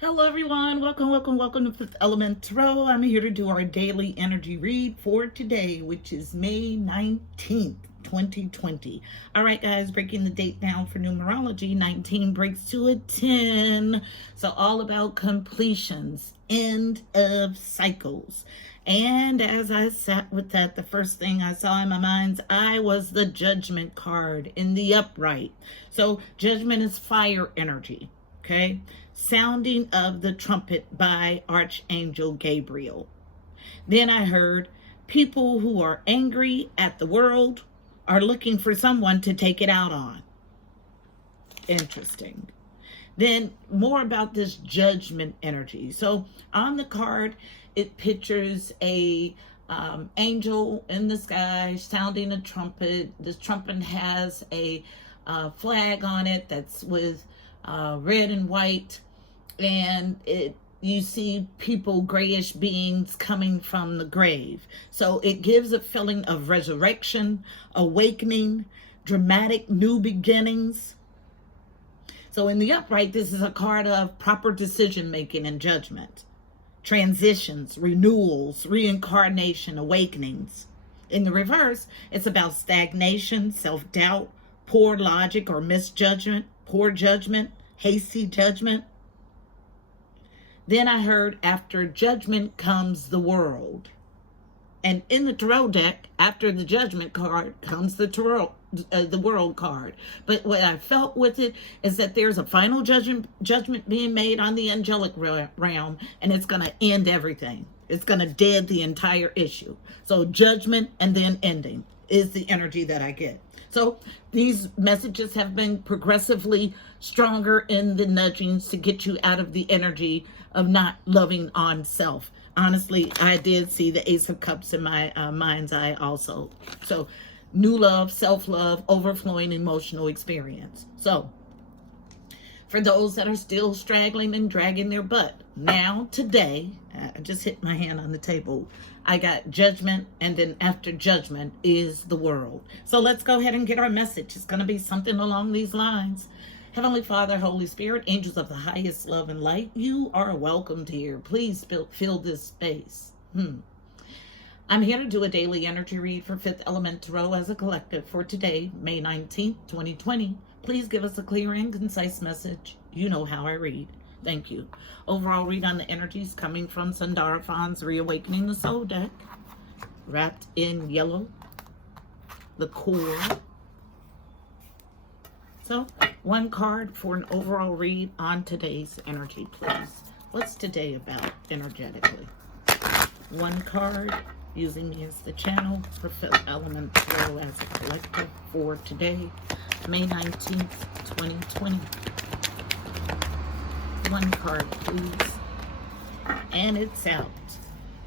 Hello, everyone. Welcome to Fifth Element Tarot. I'm here to do our daily energy read for today, which is May 19th, 2020. All right, guys, breaking the date down for numerology. 19 breaks to a 10. So, all about completions, end of cycles. And as I sat with that, the first thing I saw in my mind's eye was the Judgment card in the upright. So, Judgment is fire energy. Okay, sounding of the trumpet by Archangel Gabriel. Then I heard people who are angry at the world are looking for someone to take it out on. Interesting. Then more about this judgment energy. So on the card, it pictures a angel in the sky sounding a trumpet. This trumpet has a flag on it that's with red and white, and you see people, grayish beings coming from the grave. So it gives a feeling of resurrection, awakening, dramatic new beginnings. So in the upright, this is a card of proper decision making and judgment, transitions, renewals, reincarnation, awakenings. In the reverse, it's about stagnation, self-doubt, poor logic or misjudgment, poor judgment, hasty judgment. Then I heard after judgment comes the world. And in the tarot deck, after the judgment card comes the world card. But what I felt with it is that there's a final judgment being made on the angelic realm, and it's going to end everything. It's going to dead the entire issue. So judgment and then ending is the energy that I get. So these messages have been progressively stronger in the nudgings to get you out of the energy of not loving on self. Honestly, I did see the Ace of Cups in my mind's eye also. So new love, self-love, overflowing emotional experience. So for those that are still straggling and dragging their butt, now today, I just hit my hand on the table, I got judgment, and then after judgment is the world. So let's go ahead and get our message. It's going to be something along these lines. Heavenly Father, Holy Spirit, angels of the highest love and light, you are welcomed here. Please fill this space. I'm here to do a daily energy read for Fifth Element Tarot as a collective for today, May 19th, 2020. Please give us a clear and concise message. You know how I read. Thank you. Overall read on the energies coming from Sandarafon's Reawakening the Soul deck, wrapped in yellow, the core. So, one card for an overall read on today's energy, please. What's today about energetically? One card, using me as the channel for Fifth Element Tarot as a collective for today, May 19th, 2020. One card, please. And it's out.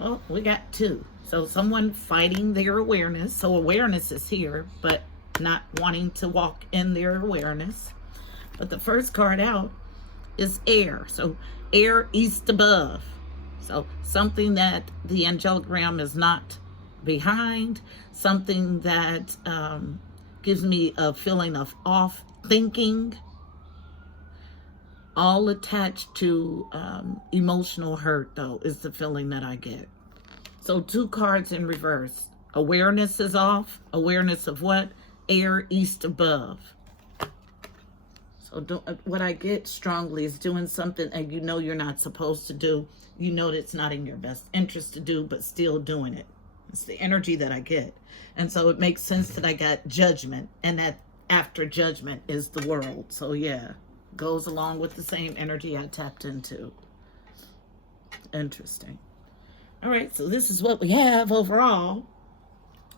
Oh, we got two. So someone fighting their awareness. So awareness is here, but not wanting to walk in their awareness. But the first card out is air. So air east above. So something that the angelic realm is not behind. Something that gives me a feeling of off thinking. All attached to emotional hurt, though, is the feeling that I get. So two cards in reverse. Awareness is off. Awareness of what? Air east above. So what I get strongly is doing something and you know you're not supposed to do. You know that it's not in your best interest to do, but still doing it. It's the energy that I get. And so it makes sense that I got judgment, and that after judgment is the world. So yeah, goes along with the same energy I tapped into. Interesting. All right, so this is what we have overall.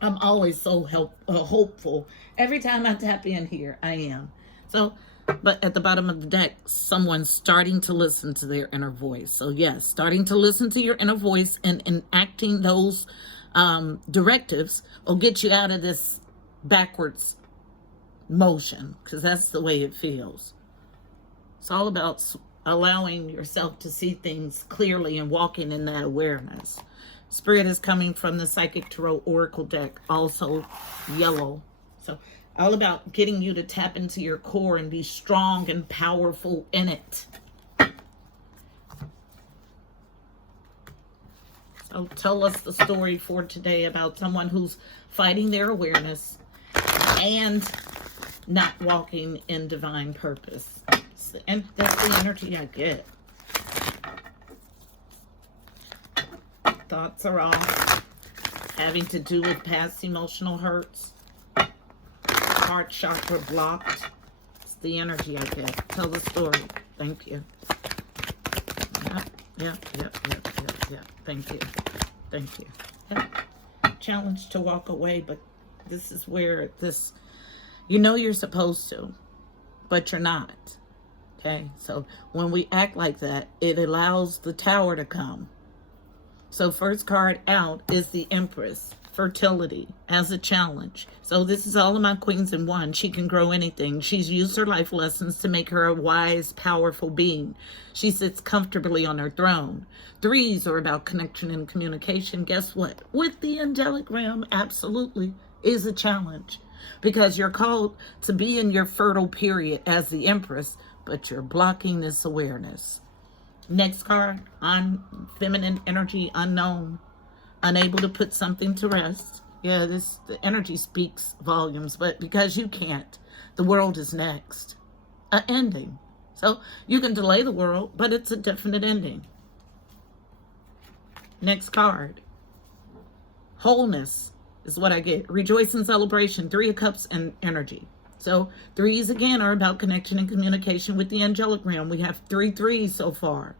I'm always so hopeful. Every time I tap in here, I am. So, but at the bottom of the deck, someone's starting to listen to their inner voice. So yes, starting to listen to your inner voice and enacting those directives will get you out of this backwards motion, because that's the way it feels. It's all about allowing yourself to see things clearly and walking in that awareness. Spirit is coming from the Psychic Tarot Oracle deck, also yellow. So all about getting you to tap into your core and be strong and powerful in it. So tell us the story for today about someone who's fighting their awareness and not walking in divine purpose. And that's the energy I get. Thoughts are off, having to do with past emotional hurts, heart chakra blocked. It's the energy I get. Tell the story. Thank you. Yeah. Thank you. Thank you. Yeah. Challenge to walk away, but this is where this, you know you're supposed to, but you're not. Okay? So when we act like that, it allows the Tower to come. So first card out is the Empress, fertility as a challenge. So this is all of my queens in one. She can grow anything. She's used her life lessons to make her a wise, powerful being. She sits comfortably on her throne. Threes are about connection and communication. Guess what? With the Angelic Realm, absolutely is a challenge. Because you're called to be in your fertile period as the Empress, but you're blocking this awareness. Next card, on feminine energy, unknown, unable to put something to rest. Yeah, the energy speaks volumes, but because you can't, the world is next. An ending. So you can delay the world, but it's a definite ending. Next card, wholeness is what I get. Rejoice and celebration, 3 of Cups and energy. So threes again are about connection and communication with the Angelic Realm. We have 3 threes so far.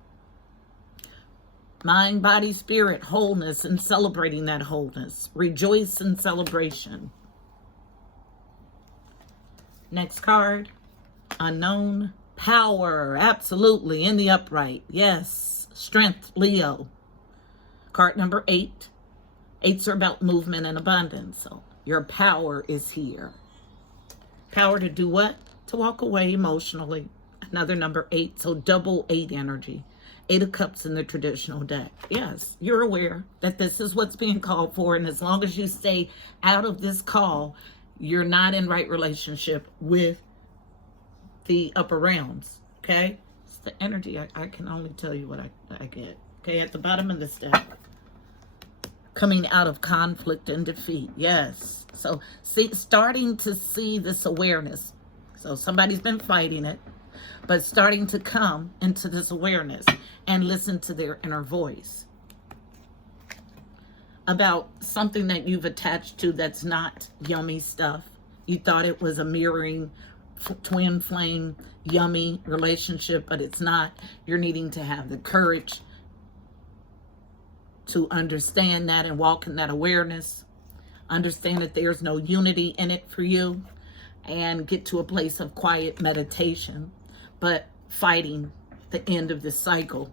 Mind, body, spirit, wholeness, and celebrating that wholeness. Rejoice and celebration. Next card, unknown, power, absolutely, in the upright. Yes, strength, Leo. Card number 8. 8s are about movement and abundance. So your power is here. Power to do what? To walk away emotionally. Another number 8, so double 8 energy. 8 of Cups in the traditional deck. Yes, you're aware that this is what's being called for, and as long as you stay out of this call, you're not in right relationship with the upper realms, okay? It's the energy. I can only tell you what I get. Okay, at the bottom of this deck, coming out of conflict and defeat. Yes. So starting to see this awareness. So somebody's been fighting it, but starting to come into this awareness and listen to their inner voice about something that you've attached to that's not yummy stuff. You thought it was a mirroring twin flame yummy relationship, but it's not. You're needing to have the courage to understand that and walk in that awareness. Understand that there's no unity in it for you, and get to a place of quiet meditation, but fighting the end of this cycle,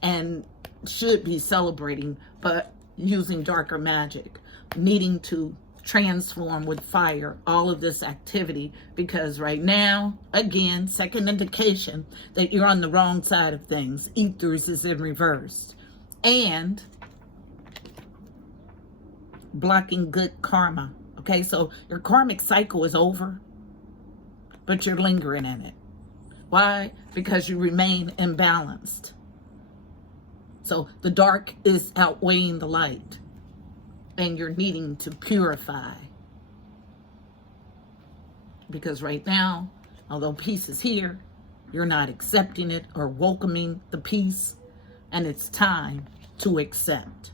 and should be celebrating, but using darker magic, needing to transform with fire all of this activity, because right now, again, second indication that you're on the wrong side of things. Ethers is in reverse, and blocking good karma. Okay, so your karmic cycle is over, but you're lingering in it. Why? Because you remain imbalanced. So the dark is outweighing the light, and you're needing to purify. Because right now, although peace is here, you're not accepting it or welcoming the peace, and it's time to accept.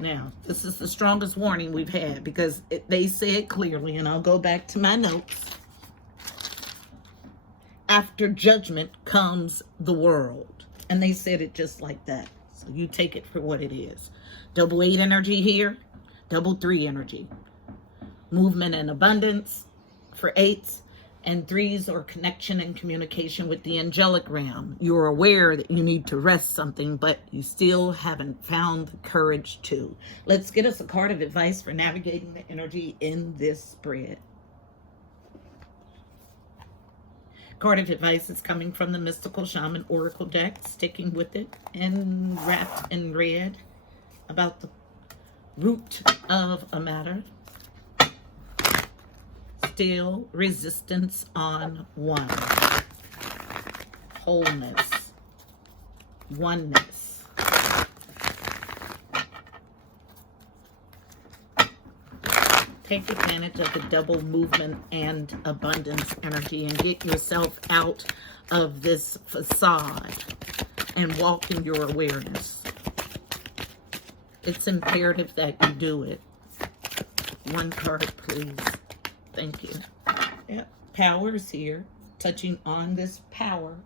Now, this is the strongest warning we've had, because they say it clearly, and I'll go back to my notes. After judgment comes the world. And they said it just like that. So you take it for what it is. Double 8 energy here. Double 3 energy. Movement and abundance for 8s. And 3s are connection and communication with the Angelic Realm. You're aware that you need to rest something, but you still haven't found the courage to. Let's get us a card of advice for navigating the energy in this spread. Card of advice is coming from the Mystical Shaman Oracle deck, sticking with it, and wrapped in red, about the root of a matter. Still resistance on 1. Wholeness. Oneness. Take advantage of the double movement and abundance energy and get yourself out of this facade and walk in your awareness. It's imperative that you do it. One card, please. Thank you. Yep. Power is here. Touching on this power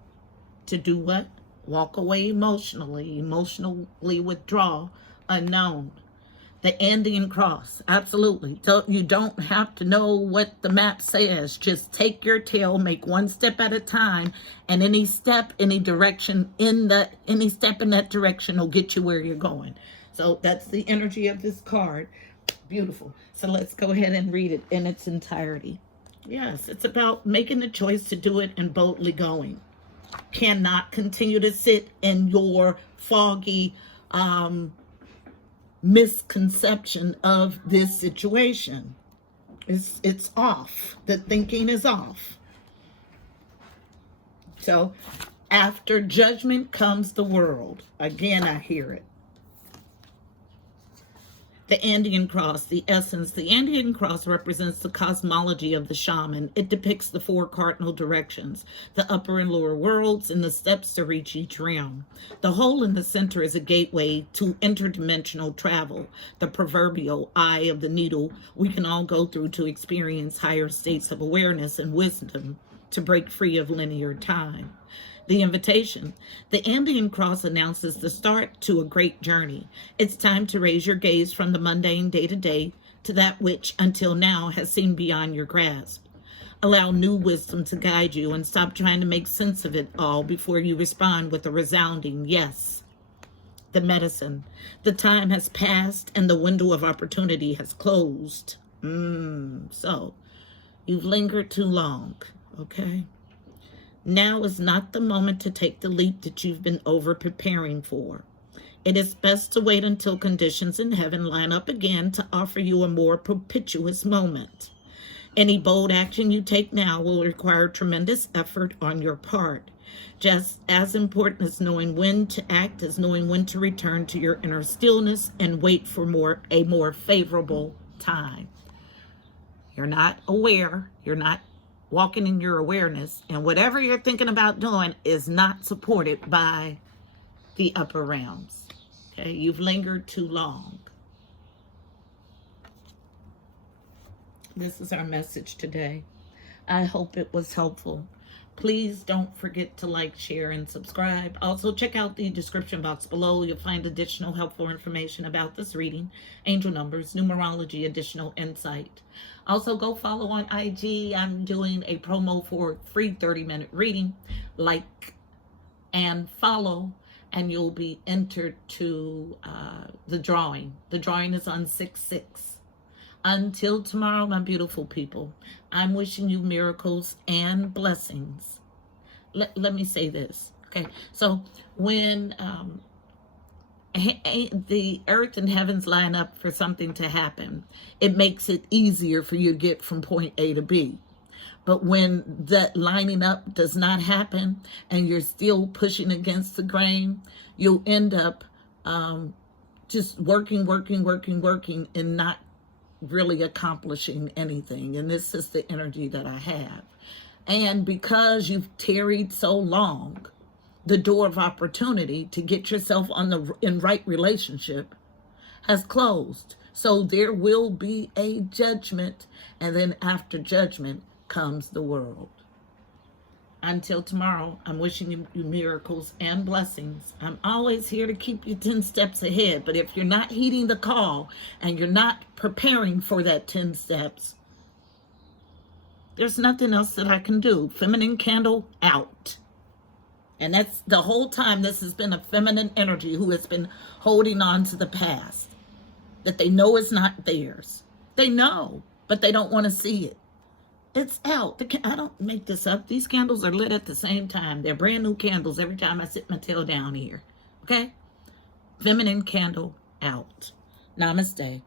to do what? Walk away emotionally. Emotionally withdraw. Unknown. The Andean cross. Absolutely. You don't have to know what the map says. Just take your tail, make one step at a time, and any step, any direction any step in that direction will get you where you're going. So that's the energy of this card. Beautiful. So let's go ahead and read it in its entirety. Yes, it's about making the choice to do it and boldly going. Cannot continue to sit in your foggy misconception of this situation. It's off. The thinking is off. So after judgment comes the world. Again, I hear it. The Andean cross, the essence. The Andean cross represents the cosmology of the shaman. It depicts the four cardinal directions, the upper and lower worlds, and the steps to reach each realm. The hole in the center is a gateway to interdimensional travel, the proverbial eye of the needle we can all go through to experience higher states of awareness and wisdom, to break free of linear time. The invitation. The Andean cross announces the start to a great journey. It's time to raise your gaze from the mundane day-to-day to that which, until now, has seemed beyond your grasp. Allow new wisdom to guide you and stop trying to make sense of it all before you respond with a resounding yes. The medicine. The time has passed and the window of opportunity has closed. So, you've lingered too long, okay? Now is not the moment to take the leap that you've been over-preparing for. It is best to wait until conditions in heaven line up again to offer you a more propitious moment. Any bold action you take now will require tremendous effort on your part. Just as important as knowing when to act is knowing when to return to your inner stillness and wait for a more favorable time. You're not aware, you're not walking in your awareness, and whatever you're thinking about doing is not supported by the upper realms. Okay, you've lingered too long. This is our message today. I hope it was helpful. Please don't forget to like, share, and subscribe. Also, check out the description box below. You'll find additional helpful information about this reading, angel numbers, numerology, additional insight. Also, go follow on IG. I'm doing a promo for free 30-minute reading. Like and follow, and you'll be entered to the drawing. The drawing is on 6/6. Until tomorrow, my beautiful people, I'm wishing you miracles and blessings. Let me say this, okay? So when the earth and heavens line up for something to happen, it makes it easier for you to get from point A to B. But when that lining up does not happen and you're still pushing against the grain, you'll end up just working and not really accomplishing anything. And this is the energy that I have. And because you've tarried so long, the door of opportunity to get yourself in right relationship has closed. So there will be a judgment, and then after judgment comes the world. Until tomorrow, I'm wishing you miracles and blessings. I'm always here to keep you 10 steps ahead, but if you're not heeding the call and you're not preparing for that 10 steps, there's nothing else that I can do. Feminine candle out. And that's the whole time this has been a feminine energy who has been holding on to the past that they know is not theirs. They know, but they don't want to see it. It's out. I don't make this up. These candles are lit at the same time. They're brand new candles every time I sit my tail down here. Okay? Feminine candle out. Namaste.